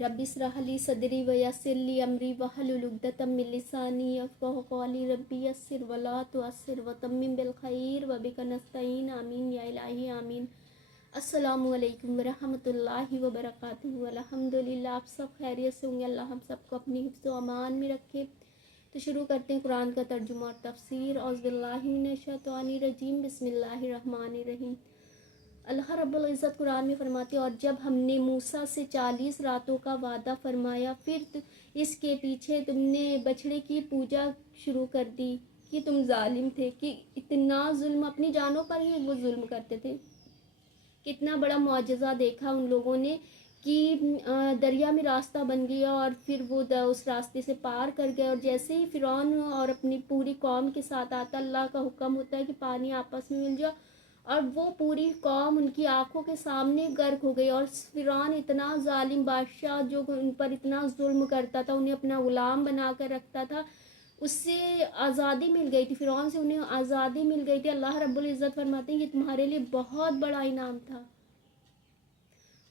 Rabbi इश्रह ली सदरी व यस्सिर ली अमरी वहलुल उक़दतम मिन लिसानी यफ़क़हू क़ौली रब्बि यस्सिर व ला तुअस्सिर व तम्मिम बिल खैर व बिका नस्तईन आमीन या इलाही आमीन। अस्सलामु अलैकुम व रहमतुल्लाहि व बरकातुहू। अल्हम्दुलिल्लाह, आप सब खैरियत से होंगे। अल्लाह हम सबको अपनी हिफ्ज़ व अमान में रखे। तो शुरू करते हैं कुरान का तर्जुमा और तफसीर। औज़ु बिल्लाहि मिनश शैतानिर रजीम, बिस्मिल्लाहिर रहमानिर रहीम। अल्लाह रब्बुल इज़्ज़त कुरान में फरमाते हैं, और जब हमने मूसा से 40 रातों का वादा फरमाया, फिर इसके पीछे तुमने बछड़े की पूजा शुरू कर दी कि तुम जालिम थे, कि इतना जुल्म, अपनी जानों पर ही वो जुल्म करते थे। कितना बड़ा मुआजिज़ा देखा उन लोगों ने कि दरिया में रास्ता बन गया और फिर वो उस रास्ते से पार कर गए। और जैसे ही फ़िरौन और अपनी पूरी कौम के साथ आता, अल्लाह का हुक्म होता है कि पानी आपस में मिल जाओ, और वो पूरी कौम उनकी आंखों के सामने गर्क हो गई। और फ़िरौन इतना जालिम बादशाह जो उन पर इतना जुल्म करता था, उन्हें अपना ग़ुलाम बना कर रखता था, उससे आज़ादी मिल गई थी। फ़िरौन से उन्हें आज़ादी मिल गई थी। अल्लाह रब्बुल इज़्ज़त फरमाते हैं, ये तुम्हारे लिए बहुत बड़ा इनाम था।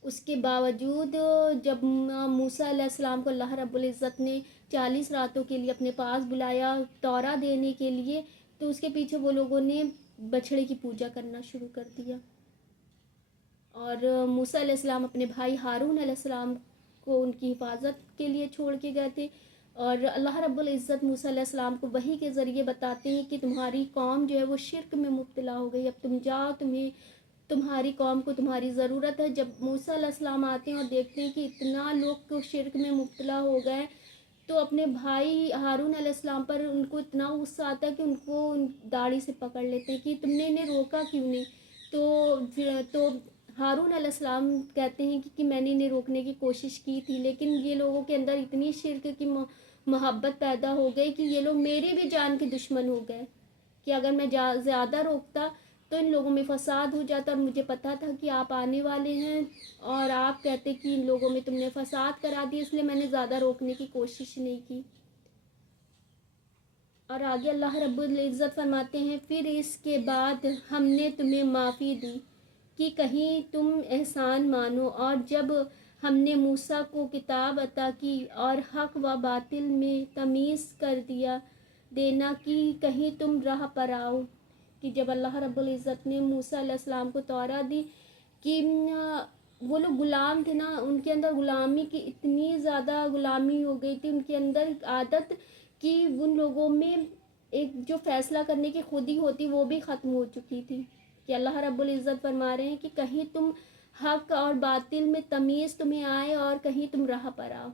उसके बावजूद जब मूसा अलैहिस्सलाम को अल्लाह रब्बुल इज़्ज़त ने 40 रातों के लिए अपने पास बुलाया तौरा देने के लिए, तो उसके पीछे वो लोगों ने बछड़े की पूजा करना शुरू कर दिया। और मूसा अलैहिस्सलाम अपने भाई हारून अलैहिस्सलाम को उनकी हिफाजत के लिए छोड़ के गए थे। और अल्लाह रब्बुल इज़्ज़त मूसा अलैहिस्सलाम को वही के ज़रिए बताते हैं कि तुम्हारी कौम जो है वो शिर्क में मुब्तला हो गई, अब तुम जाओ, तुम्हारी कौम को तुम्हारी ज़रूरत है। जब मूसा अलैहिस्सलाम आते हैं और देखते हैं कि इतना लोग शिर्क में मुब्तला हो गए, तो अपने भाई हारून अलैहिस्सलाम पर उनको इतना गुस्सा आता है कि उनको दाढ़ी से पकड़ लेते हैं कि तुमने इन्हें रोका क्यों नहीं। तो हारून अलैहिस्सलाम कहते हैं कि मैंने इन्हें रोकने की कोशिश की थी, लेकिन ये लोगों के अंदर इतनी शिर्क की मोहब्बत पैदा हो गई कि ये लोग मेरी भी जान के दुश्मन हो गए, कि अगर मैं ज़्यादा रोकता तो इन लोगों में फसाद हो जाता। और मुझे पता था कि आप आने वाले हैं और आप कहते कि इन लोगों में तुमने फसाद करा दिया, इसलिए मैंने ज़्यादा रोकने की कोशिश नहीं की। और आगे अल्लाह रब्बुल इज़्ज़त फरमाते हैं, फिर इसके बाद हमने तुम्हें माफ़ी दी कि कहीं तुम एहसान मानो। और जब हमने मूसा को किताब अता की और हक़ व बातिल में तमीज़ कर देना कि कहीं तुम राह पर आओ, कि जब अल्लाह रब्बुल इज़्ज़त ने मूसा अलैहिस्सलाम को तौरा दी कि वो लोग ग़ुलाम थे ना, उनके अंदर ग़ुलामी की इतनी ज़्यादा ग़ुलामी हो गई थी, उनके अंदर आदत कि उन लोगों में एक जो फ़ैसला करने की खुदी होती वो भी ख़त्म हो चुकी थी। कि अल्लाह रब्बुल इज़्ज़त फरमा रहे हैं कि कहीं तुम हक़ और बातिल में तमीज़ तुम्हें आए और कहीं तुम राह पर आओ,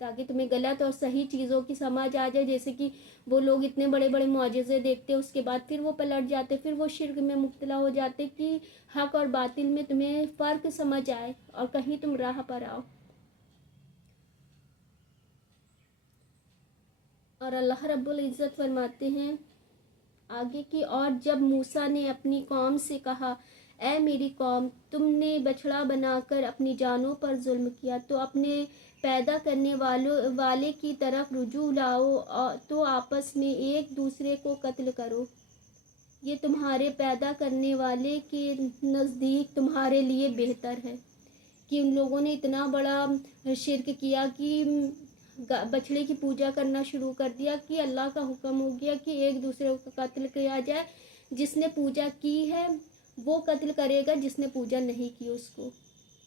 ताकि तुम्हें गलत और सही चीज़ों की समझ आ जाए। जैसे कि वो लोग इतने बड़े बड़े मुआजिज़े देखते, उसके बाद फिर वो पलट जाते, फिर वो शिर्क में मुब्तला हो जाते, कि हक़ और बातिल में तुम्हें फ़र्क समझ आए और कहीं तुम राह पर आओ। और अल्लाह रब्बुल इज़्ज़त फरमाते हैं आगे की, और जब मूसा ने अपनी कौम से कहा, ऐ मेरी कौम, तुमने बछड़ा बनाकर अपनी जानों पर जुल्म किया, तो अपने पैदा करने वाले की तरफ रुजू लाओ, तो आपस में एक दूसरे को कत्ल करो। ये तुम्हारे पैदा करने वाले के नज़दीक तुम्हारे लिए बेहतर है। कि उन लोगों ने इतना बड़ा शिर्क किया कि बछड़े की पूजा करना शुरू कर दिया, कि अल्लाह का हुक्म हो गया कि एक दूसरे को कत्ल किया जाए। जिसने पूजा की है वो कत्ल करेगा, जिसने पूजा नहीं की उसको।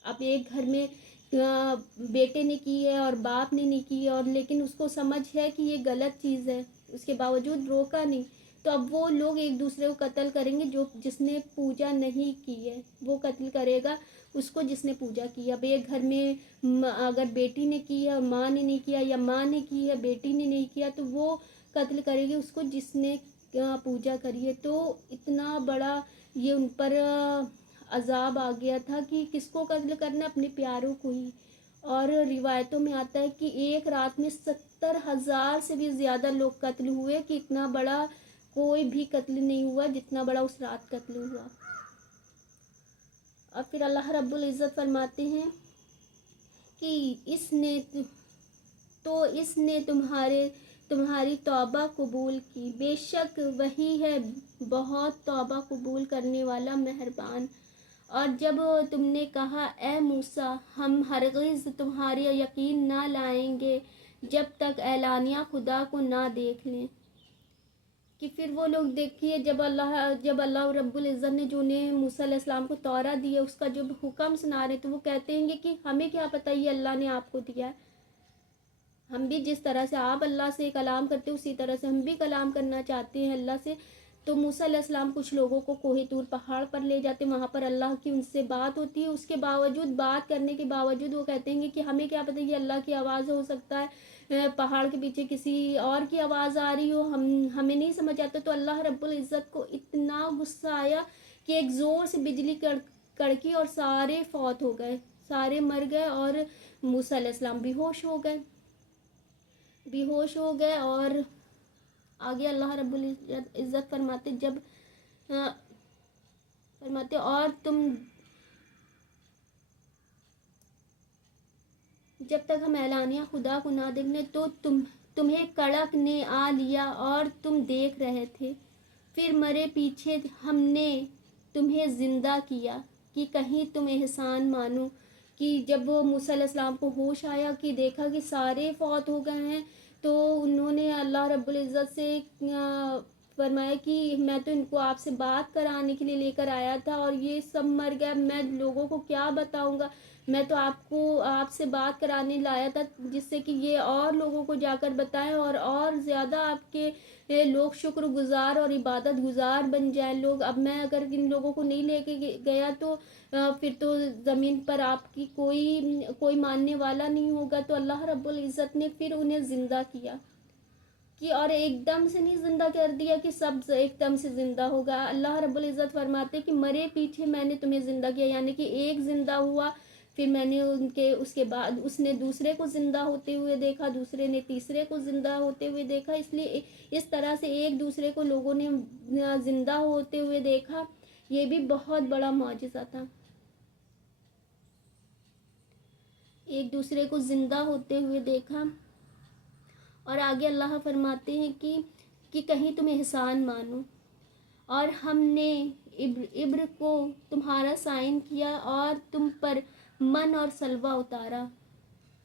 अब एक घर में बेटे ने की है और बाप ने नहीं की है, और लेकिन उसको समझ है कि ये गलत चीज़ है, उसके बावजूद रोका नहीं, तो अब वो लोग एक दूसरे को कत्ल करेंगे। जिसने पूजा नहीं की है वो कत्ल करेगा उसको जिसने पूजा की है। अब एक घर में अगर बेटी ने की है और माँ ने नहीं किया, या माँ ने की है बेटी ने नहीं किया, तो वो कत्ल करेगी उसको जिसने पूजा करी है। तो इतना बड़ा ये उन पर अजाब आ गया था कि किसको कत्ल करना, अपने प्यारों को ही। और रिवायतों में आता है कि एक रात में 70,000 से भी ज़्यादा लोग कत्ल हुए, कि इतना बड़ा कोई भी कत्ल नहीं हुआ जितना बड़ा उस रात कत्ल हुआ। और फिर अल्लाह रब्बुल इज़्ज़त फरमाते हैं कि इसने तुम्हारी तौबा कबूल की, बेशक वही है बहुत तौबा कबूल करने वाला मेहरबान। اور جب تم نے کہا اے موسیٰ ہم ہرگز تمہاری یقین نہ لائیں گے جب تک اعلانیہ خدا کو نہ دیکھ لیں، کہ پھر وہ لوگ دیکھیے جب اللہ رب العزت نے جو انہیں موسیٰ علیہ السلام کو تورات دی ہے اس کا جب حکم سنا رہے تو وہ کہتے ہیں کہ ہمیں کیا پتہ یہ اللہ نے آپ کو دیا ہے، ہم بھی جس طرح سے آپ اللہ سے کلام کرتے اسی طرح سے ہم بھی کلام کرنا چاہتے ہیں اللہ سے۔ تو موسیٰ علیہ السلام کچھ لوگوں کو کوہ طور پہاڑ پر لے جاتے، وہاں پر اللہ کی ان سے بات ہوتی ہے، اس کے باوجود بات کرنے کے باوجود وہ کہتے ہیں کہ ہمیں کیا پتہ یہ اللہ کی آواز ہو سکتا ہے پہاڑ کے پیچھے کسی اور کی آواز آ رہی ہو، ہمیں نہیں سمجھ آتا۔ تو اللہ رب العزت کو اتنا غصہ آیا کہ ایک زور سے بجلی کڑکی اور سارے فوت ہو گئے، سارے مر گئے اور موسیٰ علیہ السلام بے ہوش ہو گئے۔ اور آگے اللہ رب العزت فرماتے اور تم جب تک ہم اعلانیہ خدا کو نہ دیکھنے تو تمہیں کڑک نے آ لیا اور تم دیکھ رہے تھے، پھر مرے پیچھے ہم نے تمہیں زندہ کیا کہ کہیں تم احسان مانو۔ کہ جب وہ موسیٰ علیہ السلام کو ہوش آیا کہ دیکھا کہ سارے فوت ہو گئے ہیں تو انہوں نے اللہ رب العزت سے فرمایا کہ میں تو ان کو آپ سے بات کرانے کے لیے لے کر آیا تھا اور یہ سب مر گیا، میں لوگوں کو کیا بتاؤں گا، میں تو آپ سے بات کرانے لایا تھا جس سے کہ یہ اور لوگوں کو جا کر بتائیں اور زیادہ آپ کے لوگ شکر گزار اور عبادت گزار بن جائیں لوگ۔ اب میں اگر ان لوگوں کو نہیں لے کے گیا تو پھر تو زمین پر آپ کی کوئی ماننے والا نہیں ہوگا۔ تو اللہ رب العزت نے پھر انہیں زندہ کیا کہ اور ایک دم سے نہیں زندہ کر دیا کہ سب ایک دم سے زندہ ہوگا۔ اللہ رب العزت فرماتے کہ مرے پیچھے میں نے تمہیں زندہ کیا، یعنی کہ ایک زندہ ہوا، پھر میں نے اس کے بعد اس نے دوسرے کو زندہ ہوتے ہوئے دیکھا، دوسرے نے تیسرے کو زندہ ہوتے ہوئے دیکھا، اس لیے اس طرح سے ایک دوسرے کو لوگوں نے زندہ ہوتے ہوئے دیکھا۔ یہ بھی بہت بڑا معجزہ تھا، ایک دوسرے کو زندہ ہوتے ہوئے دیکھا۔ اور آگے اللہ فرماتے ہیں کہ کہیں تم احسان مانو، اور ہم نے ابر کو تمہارا سائن کیا اور تم پر من اور سلوہ اتارا۔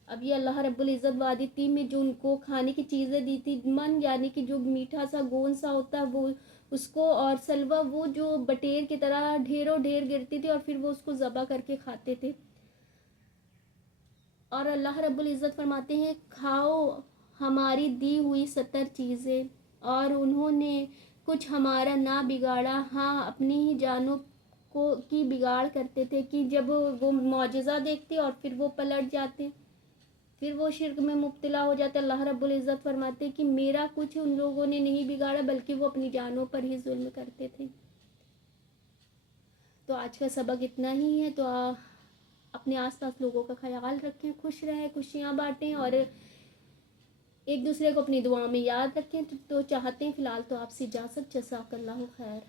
اب یہ اللہ رب العزت وادی تین میں جو ان کو کھانے کی چیزیں دی تھی، من یعنی کہ جو میٹھا سا گوند سا ہوتا ہے وہ اس کو، اور سلوہ وہ جو بٹیر کی طرح ڈھیروں ڈھیر گرتی تھی اور پھر وہ اس کو ذبح کر کے کھاتے تھے۔ اور اللہ رب العزت فرماتے ہیں کھاؤ ہماری دی ہوئی 70 چیزیں، اور انہوں نے کچھ ہمارا نہ بگاڑا، ہاں اپنی ہی جانوں کی بگاڑ کرتے تھے کہ جب وہ معجزہ دیکھتے اور پھر وہ پلٹ جاتے، پھر وہ شرک میں مبتلا ہو جاتے۔ اللہ رب العزت فرماتے کہ میرا کچھ ان لوگوں نے نہیں بگاڑا بلکہ وہ اپنی جانوں پر ہی ظلم کرتے تھے۔ تو آج کا سبق اتنا ہی ہے۔ تو اپنے آس پاس لوگوں کا خیال رکھیں، خوش رہیں، خوشیاں بانٹیں اور ایک دوسرے کو اپنی دعاؤں میں یاد رکھیں۔ تو چاہتے ہیں فی الحال تو آپ سے اجازت، جزاک اللہ خیر۔